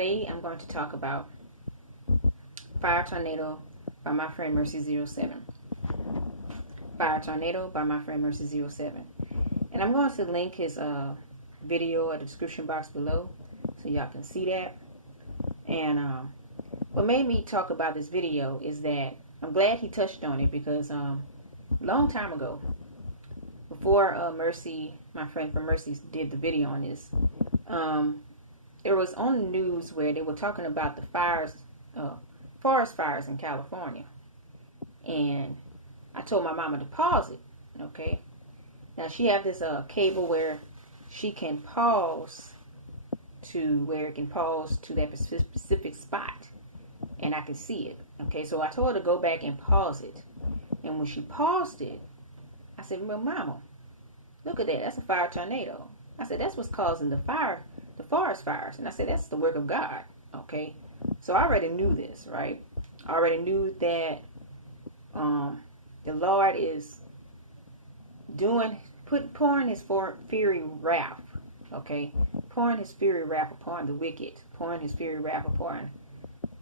Today I'm going to talk about Fire Tornado by my friend Mercy07. Fire Tornado by my friend Mercy07. And I'm going to link his video in the description box below so y'all can see that. And what made me talk about this video is that I'm glad he touched on it because long time ago, before Mercy, my friend from Mercy, did the video on this, it was on the news where they were talking about the fires, forest fires in California. And I told my mama to pause it, okay? Now she have this cable where she can pause to where it can pause to that specific spot. And I can see it, okay? So I told her to go back and pause it. And when she paused it, I said, well, Mama, look at that. That's a fire tornado. I said, that's what's causing the forest fires. And I said, that's the work of God, okay? So I already knew this, right? I already knew that the Lord is pouring his fury wrath, okay? Pouring his fury wrath upon the wicked, pouring his fury wrath upon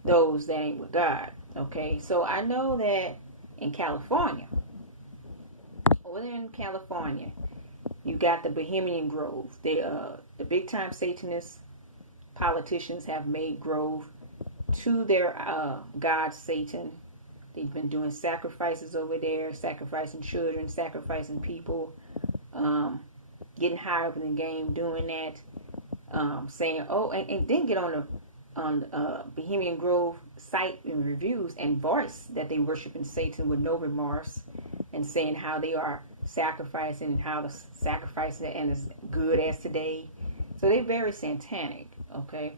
those that ain't with God, okay? So I know that in California, over there in California, you got the Bohemian Grove. The big time Satanist politicians have made Grove to their god Satan. They've been doing sacrifices over there, sacrificing children, sacrificing people, getting high up in the game, doing that, saying, oh, and then get on the Bohemian Grove site and reviews and voice that they worshiping Satan with no remorse and saying how they are sacrificing and how the sacrifice and as good as today. So they're very satanic, okay?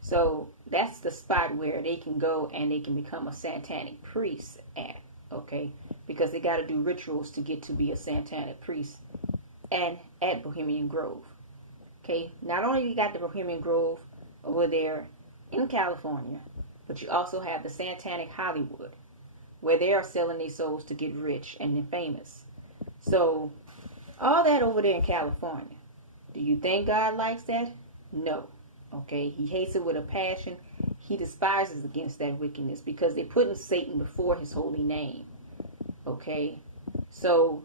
So that's the spot where they can go and they can become a satanic priest at, okay? Because they got to do rituals to get to be a satanic priest and at Bohemian Grove, okay? Not only you got the Bohemian Grove over there in California, but you also have the satanic Hollywood, where they are selling their souls to get rich and then famous. So all that over there in California, do you think God likes that? No. Okay, he hates it with a passion. He despises against that wickedness because they're putting Satan before his holy name. Okay, so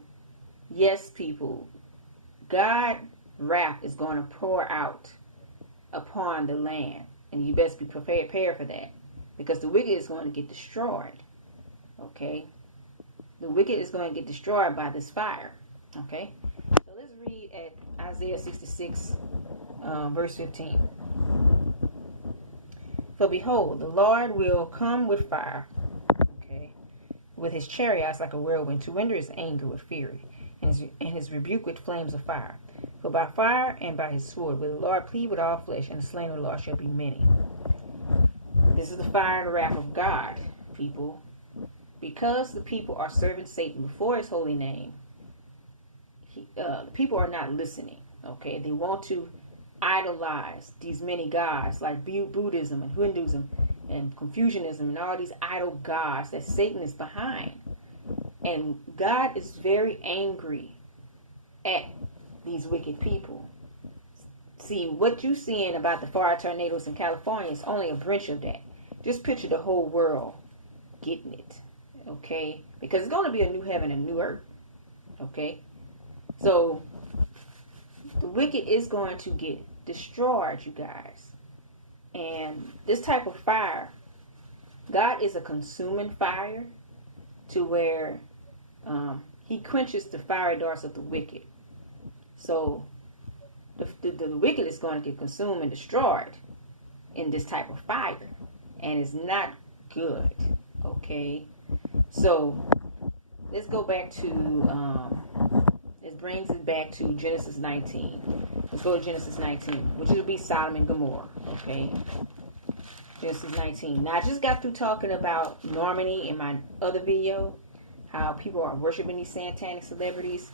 yes, people, God's wrath is going to pour out upon the land, and you best be prepared for that because the wicked is going to get destroyed. Okay, the wicked is going to get destroyed by this fire. Okay, so let's read at Isaiah 66, verse 15. For behold, the Lord will come with fire, okay, with his chariots like a whirlwind, to render his anger with fury, and his rebuke with flames of fire. For by fire and by his sword will the Lord plead with all flesh, and the slain of the Lord shall be many. This is the fire and the wrath of God, people. Because the people are serving Satan before his holy name, the people are not listening, okay? They want to idolize these many gods like Buddhism and Hinduism and Confucianism and all these idol gods that Satan is behind. And God is very angry at these wicked people. See, what you're seeing about the fire tornadoes in California is only a branch of that. Just picture the whole world getting it, okay? Because it's going to be a new heaven and new earth, okay? So the wicked is going to get destroyed, you guys. And this type of fire, God is a consuming fire to where he quenches the fiery darts of the wicked. So the wicked is going to get consumed and destroyed in this type of fire. And it's not good, okay? So let's go back to, it brings it back to Genesis 19. Let's go to Genesis 19, which will be Sodom and Gomorrah, okay? Genesis 19. Now, I just got through talking about Normandy in my other video, how people are worshiping these satanic celebrities.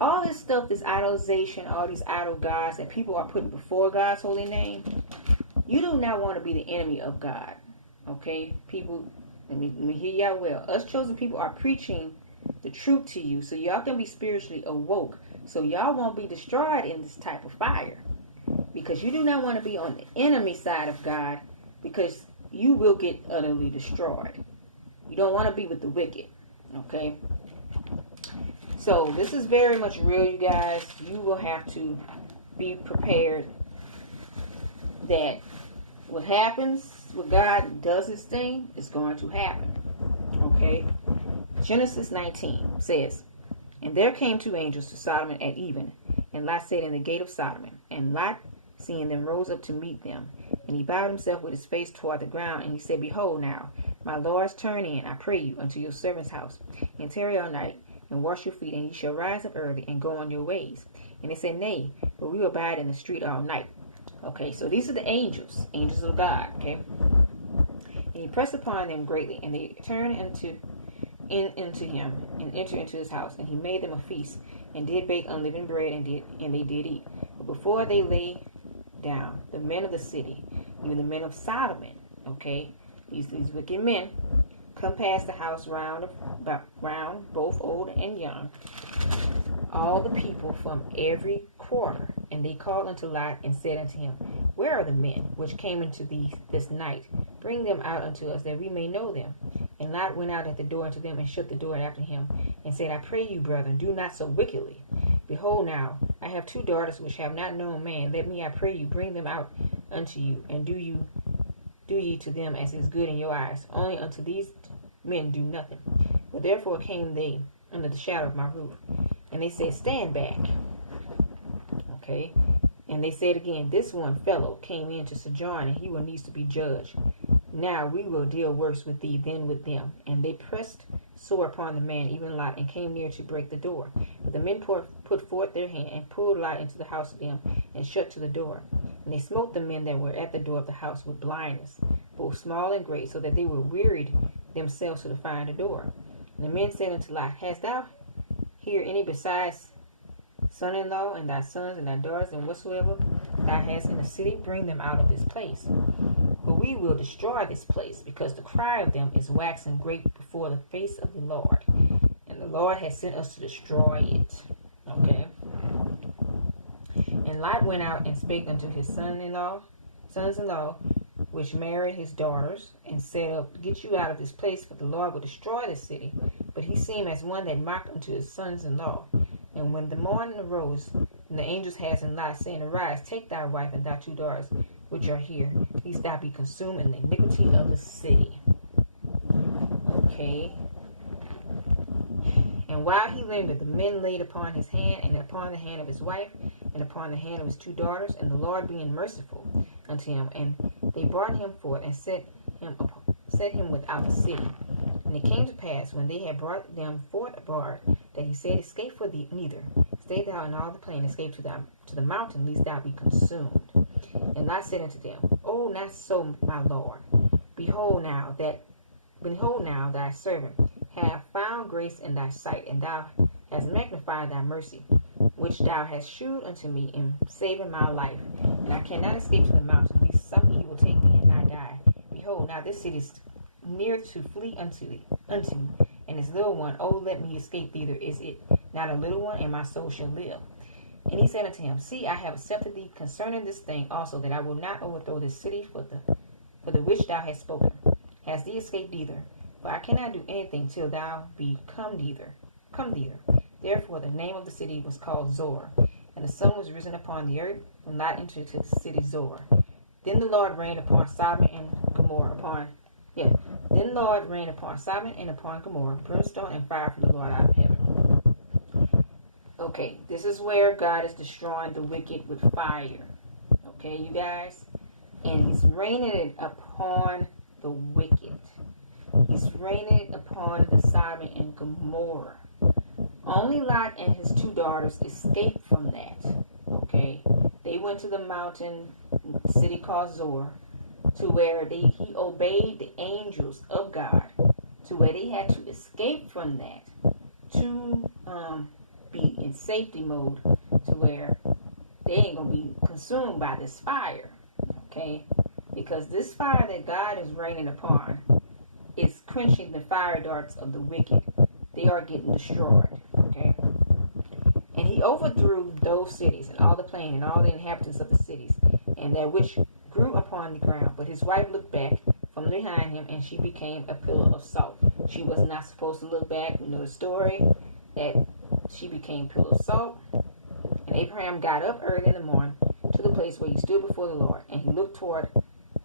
All this stuff, this idolization, all these idol gods that people are putting before God's holy name, you do not want to be the enemy of God, okay? People, let me hear y'all well. Us chosen people are preaching the truth to you so y'all can be spiritually awoke, so y'all won't be destroyed in this type of fire. because you do not want to be on the enemy side of God, because you will get utterly destroyed. You don't want to be with the wicked. Okay? So this is very much real, you guys. You will have to be prepared that what happens when God does his thing is going to happen. Okay? Genesis 19 says, "And there came two angels to Sodom at even, and Lot sat in the gate of Sodom. And Lot, seeing them, rose up to meet them. And he bowed himself with his face toward the ground, and he said, Behold now, my lords, turn in, I pray you, unto your servant's house, and tarry all night, and wash your feet, and ye shall rise up early, and go on your ways. And they said, Nay, but we will abide in the street all night." Okay, so these are the angels of God. Okay, and he pressed upon them greatly, and they turned into him, and entered into his house, and he made them a feast, and did bake unleavened bread, and they did eat. But before they lay down, the men of the city, even the men of Sodom, okay, these wicked men, come past the house round, both old and young, all the people from every quarter. And they called unto Lot, and said unto him, Where are the men which came into thee this night? Bring them out unto us, that we may know them. And Lot went out at the door unto them, and shut the door after him, and said, I pray you, brethren, do not so wickedly. Behold now, I have two daughters which have not known man. Let me, I pray you, bring them out unto you, and do ye to them as is good in your eyes. Only unto these men do nothing. But therefore came they under the shadow of my roof. And they said, Stand back. Okay. And they said again, This one fellow came in to sojourn, and he will needs to be judged. Now we will deal worse with thee than with them. And they pressed sore upon the man, even Lot, and came near to break the door. But the men put forth their hand, and pulled Lot into the house of them, and shut to the door. And they smote the men that were at the door of the house with blindness, both small and great, so that they were wearied themselves to find the door. And the men said unto Lot, Hast thou here any besides son-in-law, and thy sons, and thy daughters, and whatsoever thou hast in the city? Bring them out of this place. For we will destroy this place, because the cry of them is waxing great before the face of the Lord. And the Lord has sent us to destroy it. Okay. And Lot went out and spake unto his sons-in-law, which married his daughters, and said, Get you out of this place, for the Lord will destroy this city. But he seemed as one that mocked unto his sons-in-law. And when the morning arose, and the angels hastened Lot, saying, Arise, take thy wife and thy two daughters, which are here, lest thou be consumed in the iniquity of the city. Okay. And while he lingered, the men laid upon his hand, and upon the hand of his wife, and upon the hand of his two daughters, and the Lord being merciful unto him. And they brought him forth, and set him without the city. And it came to pass, when they had brought them forth abroad, that he said, Escape for thee neither. Stay thou in all the plain, escape to the mountain, lest thou be consumed. And Lot said unto them, Oh, not so, my Lord. Behold now, thy servant hath found grace in thy sight, and thou hast magnified thy mercy, which thou hast shewed unto me in saving my life. And I cannot escape to the mountain, lest some evil take me, and I die. Behold, now this city is near to flee unto, and his little one, oh, let me escape thither. Is it not a little one, and my soul shall live? And he said unto him, See, I have accepted thee concerning this thing also, that I will not overthrow this city for the which thou hast spoken. Hast thee escaped thither? For I cannot do anything till thou be come thither. Therefore the name of the city was called Zoar. And the sun was risen upon the earth, and Lot entered to the city Zoar. Then the Lord rained upon Sodom and Gomorrah, Then the Lord rained upon Sodom and upon Gomorrah brimstone and fire from the Lord out of heaven. Okay, this is where God is destroying the wicked with fire. Okay, you guys? And he's raining it upon the wicked. He's raining it upon the Sodom and Gomorrah. Only Lot and his two daughters escaped from that. Okay, they went to the mountain, city called Zoar, to where he obeyed the angels of God, to where they had to escape from that, to be in safety mode, to where they ain't gonna be consumed by this fire. Okay, because this fire that God is raining upon is quenching the fire darts of the wicked. They are getting destroyed. Okay, And he overthrew those cities, and all the plain, and all the inhabitants of the cities, and that which grew upon the ground. But his wife looked back from behind him, and she became a pillar of salt. She was not supposed to look back. You know the story, that she became a pillar of salt. And Abraham got up early in the morning to the place where he stood before the Lord, and he looked toward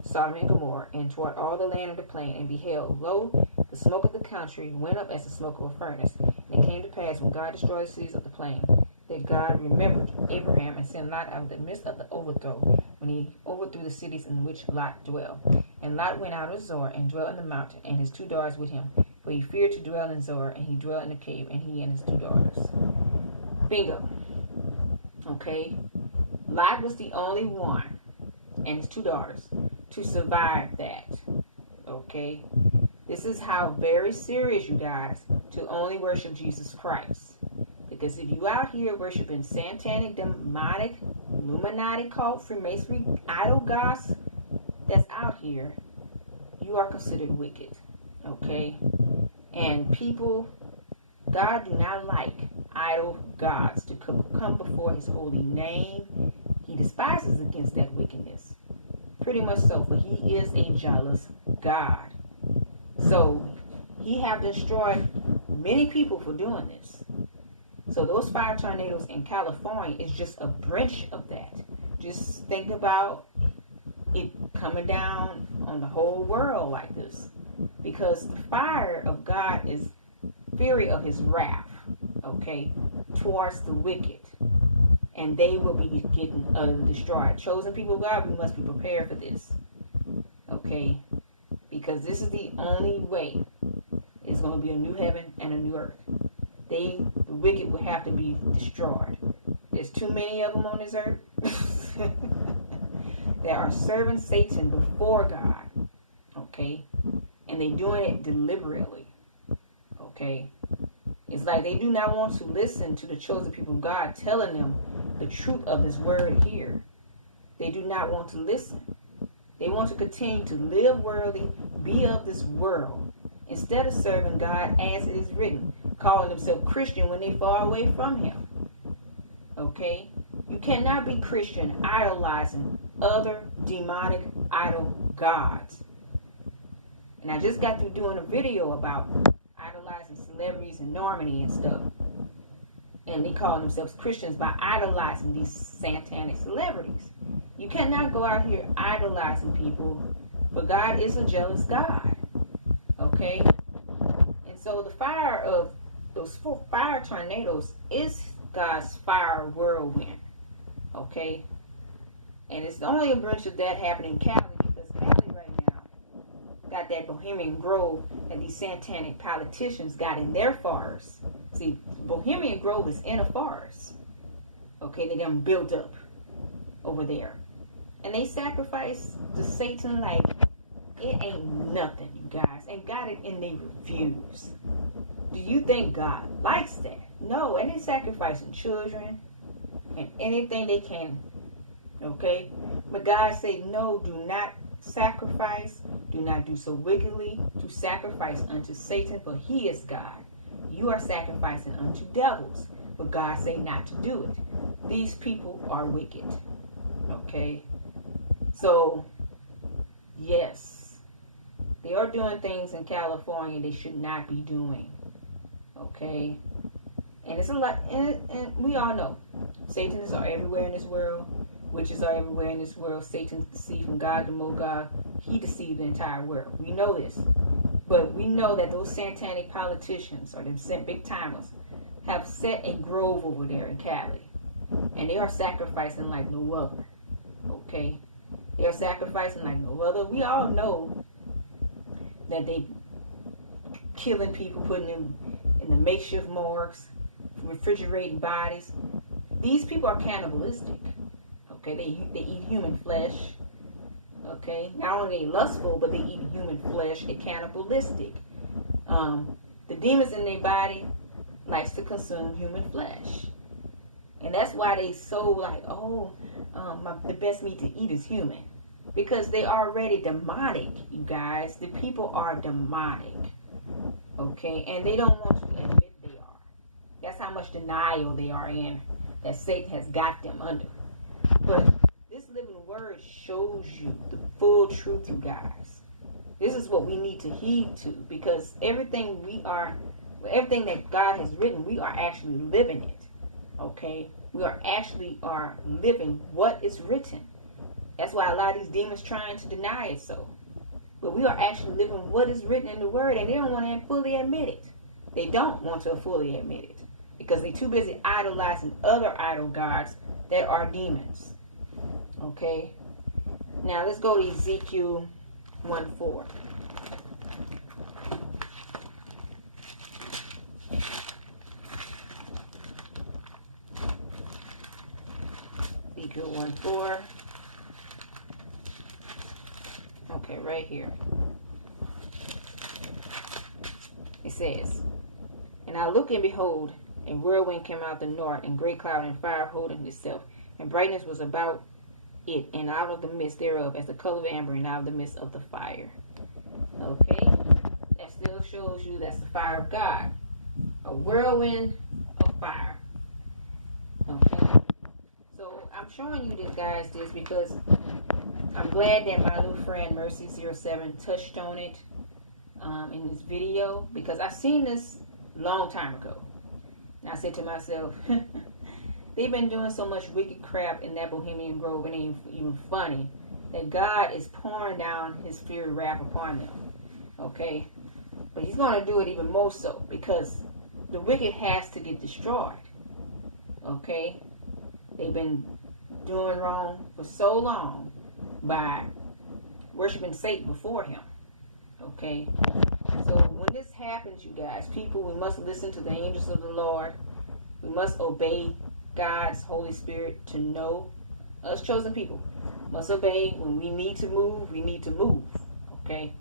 Sodom and Gomorrah, and toward all the land of the plain, and beheld, lo, the smoke of the country went up as the smoke of a furnace. And it came to pass, when God destroyed the cities of the plain, that God remembered Abraham, and sent Lot out of the midst of the overthrow, when he overthrew the cities in which Lot dwelt. And Lot went out of Zoar, and dwelt in the mountain, and his 2 daughters with him. For he feared to dwell in Zoar, and he dwelt in a cave, and he and his 2 daughters. Bingo. Okay. Lot was the only one, and his 2 daughters, to survive that. Okay. This is how very serious, you guys, to only worship Jesus Christ. Because if you out here worshiping satanic, demonic, Illuminati cult, Freemasonry, idol gods that's out here, you are considered wicked. Okay? And people, God do not like idol gods to come before his holy name. He despises against that wickedness. Pretty much so, for he is a jealous God. So he have destroyed many people for doing this. So those 5 tornadoes in California is just a branch of that. Just think about it coming down on the whole world like this. Because the fire of God is fury of his wrath, okay, towards the wicked. And they will be getting destroyed. Chosen people of God, we must be prepared for this. Okay? Because this is the only way. It's going to be a new heaven and a new earth. The wicked will have to be destroyed. There's too many of them on this earth. They are serving Satan before God. Okay? And they're doing it deliberately. Okay? It's like they do not want to listen to the chosen people of God telling them the truth of this word here. They do not want to listen. They want to continue to live worldly, be of this world, instead of serving God as it is written, calling themselves Christian when they far away from him. Okay? You cannot be Christian idolizing other demonic idol gods. And I just got through doing a video about idolizing celebrities in Normandy and stuff. And they call themselves Christians by idolizing these satanic celebrities. You cannot go out here idolizing people, for God is a jealous God. Okay? And so the fire of those 4 fire tornadoes is God's fire whirlwind. Okay? And it's only a bunch of that happening in Cali, because Cali right now got that Bohemian Grove that these satanic politicians got in their forest. See, Bohemian Grove is in a forest. Okay, they done built up over there. And they sacrifice to Satan like it ain't nothing, you guys. And got it in their reviews. Do you think God likes that? No, and they sacrificing children and anything they can. Okay? But God said, no, do not sacrifice. Do not do so wickedly to sacrifice unto Satan, for he is God. You are sacrificing unto devils, but God say not to do it. These people are wicked. Okay? So, yes, they are doing things in California they should not be doing. Okay? And it's a lot, and we all know, Satans are everywhere in this world. Witches are everywhere in this world. Satan deceived from God to Mogog. He deceived the entire world. We know this. But we know that those satanic politicians, or them big timers, have set a grove over there in Cali. And they are sacrificing like no other. Okay? They are sacrificing like no other. We all know that they killing people, putting them in the makeshift morgues, refrigerating bodies. These people are cannibalistic. Okay? They eat human flesh. Okay? Not only are they lustful, but they eat human flesh. They're cannibalistic. The demons in their body likes to consume human flesh. And that's why they so like, the best meat to eat is human. Because they are already demonic, you guys. The people are demonic. Okay? And they don't want to admit they are. That's That's how much denial they are in, that Satan has got them under. But this living word shows you the full truth, you guys. This is what we need to heed to, because everything that God has written, we are actually living it. Okay? We are living what is written. That's why a lot of these demons trying to deny it so. But we are actually living what is written in the word, and they don't want to fully admit it. They don't want to fully admit it because they're too busy idolizing other idol gods that are demons. Okay? Now let's go to Ezekiel 1:4. Ezekiel 1:4. Okay, right here. It says, "And I looked, and behold, a whirlwind came out of the north, and great cloud and fire holding itself, and brightness was about it, and out of the midst thereof, as the color of amber, and out of the midst of the fire." Okay, that still shows you that's the fire of God, a whirlwind of fire. Okay, so I'm showing you this, guys, because I'm glad that my little friend Mercy07 touched on it in this video, because I seen this long time ago. And I said to myself, they've been doing so much wicked crap in that Bohemian Grove, it ain't even funny, that God is pouring down his fury wrath upon them. Okay? But he's going to do it even more so, because the wicked has to get destroyed. Okay? They've been doing wrong for so long by worshiping Satan before him. Okay? So when this happens, you guys, people, we must listen to the angels of the Lord. We must obey God's Holy Spirit to know. Us chosen people must obey. When we need to move, we need to move. Okay?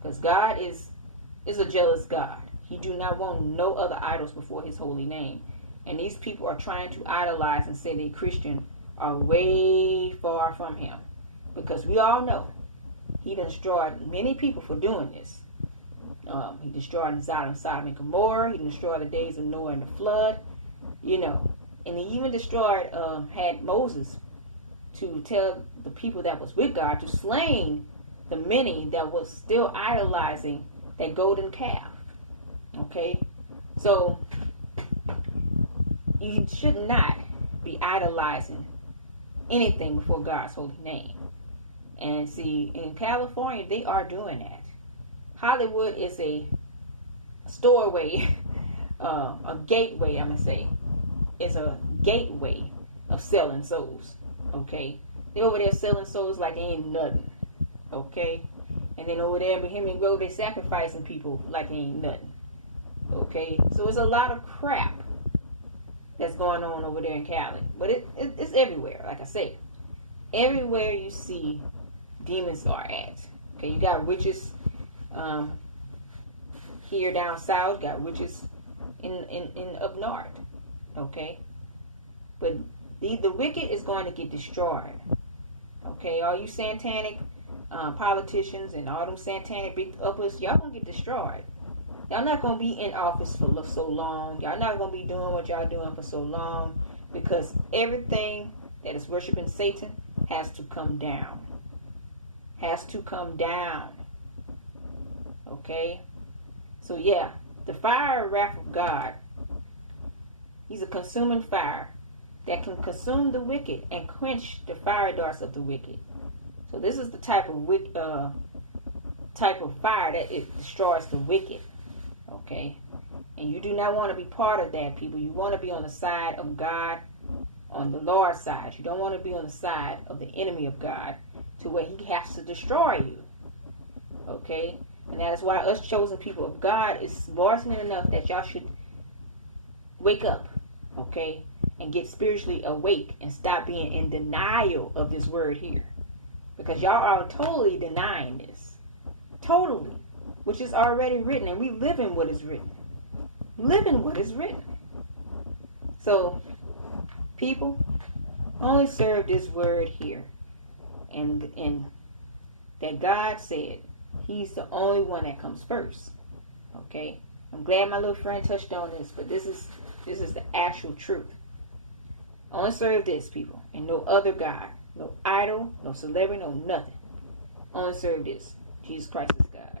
Because God is a jealous God. He do not want no other idols before his holy name. And these people are trying to idolize and say they're Christian are way far from him. Because we all know he destroyed many people for doing this. He destroyed Sodom and Gomorrah. He destroyed the days of Noah and the flood. You know. And he even destroyed, had Moses to tell the people that was with God to slain the many that was still idolizing that golden calf. Okay? So, you should not be idolizing anything before God's holy name. And see, in California, they are doing that. Hollywood is a doorway, a gateway, I'm going to say. It's a gateway of selling souls. Okay? They over there selling souls like they ain't nothing. Okay? And then over there in Bohemian Grove, they sacrificing people like they ain't nothing. Okay? So it's a lot of crap that's going on over there in Cali. But it's everywhere, like I say. Everywhere you see, demons are at. Okay, you got witches here down south, got witches in up north. Okay? But the wicked is going to get destroyed. Okay, all you satanic politicians and all them satanic big uppers, y'all gonna get destroyed. Y'all not going to be in office for so long. Y'all not going to be doing what y'all doing for so long, because everything that is worshiping Satan has to come down. Has to come down. Okay? So yeah, the fire and wrath of God, he's a consuming fire that can consume the wicked and quench the fire darts of the wicked. So this is the type of fire that it destroys the wicked. Okay? And you do not want to be part of that, people. You want to be on the side of God, on the Lord's side. You don't want to be on the side of the enemy of God to where he has to destroy you. Okay? And that is why us chosen people of God is more than enough that y'all should wake up. Okay? And get spiritually awake and stop being in denial of this word here. Because y'all are totally denying this. Totally. Which is already written, and we live in what is written. Live in what is written. So, people, only serve this word here. And that God said he's the only one that comes first. Okay? I'm glad my little friend touched on this, but this is This is the actual truth. Only serve this, people, and no other God. No idol, no celebrity, no nothing. Only serve this. Jesus Christ is God.